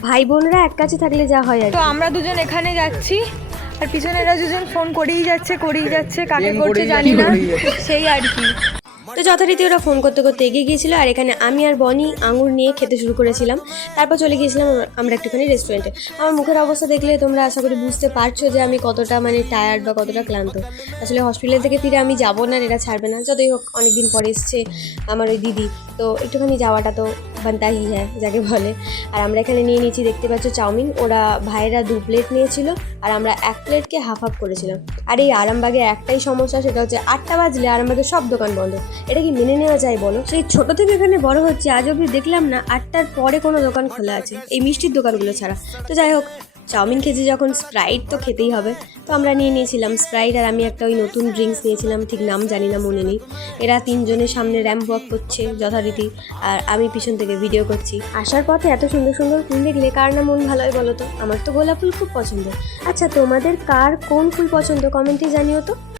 ভাই বোনরা এক কাছে থাকলে যা হয় আর তো আমরা দুজন এখানে যাচ্ছি আর পিছনে এরা দুজন ফোন করেই যাচ্ছে করেই যাচ্ছে কাকে করছে জানি না। সেই আর কি। তো যথারীতি ওরা ফোন করতে করতে এগিয়ে গিয়েছিল আর এখানে আমি আর বনি আঙুর নিয়ে খেতে শুরু করেছিলাম। তারপর চলে গিয়েছিলাম আমরা- একটুখানি রেস্টুরেন্টে আমার মুখের অবস্থা দেখলে তোমরা আশা করি বুঝতে পারছ যে আমি কতটা মানে টায়ার্ড বা কতটা ক্লান্ত। আসলে হসপিটাল থেকে ফিরে আমি যাব না এরা ছাড়বে না। যতই হোক অনেকদিন পরে এসছে আমার ওই দিদি। তো একটুখানি যাওয়াটা তো বানতাহি হ্যাঁ যাকে বলে। আর আমরা এখানে নিয়ে নিয়েছি, দেখতে পাচ্ছ চাউমিন। ওরা ভাইয়েরা দু প্লেট নিয়েছিল, আর আমরা এক প্লেটকে হাফ হাফ করেছিলাম। আর এই আরামবাগের একটাই সমস্যা, সেটা হচ্ছে আটটা বাজলে আরামবাগের সব দোকান বন্ধ। এটা কি মেনে নেওয়া যায় বলো? সেই ছোট থেকে এখানে বড় হচ্ছে, আজ অবধি দেখলাম না, আটটার পরে কোনো দোকান খোলা আছে, এই মিষ্টির দোকানগুলো ছাড়া। তো যাই হোক চাউমিন খেয়েছি যখন স্প্রাইট তো খেতেই হবে। তো আমরা নিয়ে নিয়েছিলাম স্প্রাইট আর আমি একটা ওই নতুন ড্রিঙ্কস নিয়েছিলাম, ঠিক নাম জানি না, মনে নেই। এরা তিনজনের সামনে র্যাম্প ওয়াক করছে যথারীতি, আর আমি পিছন থেকে ভিডিও করছি। আসার পথে এত সুন্দর সুন্দর ফুল দেখলে কার না মন ভালো হয় বলো তো? আমার তো গোলাপ ফুল খুব পছন্দ। আচ্ছা তোমাদের কার কোন ফুল পছন্দ? কমেন্টে জানিও তো।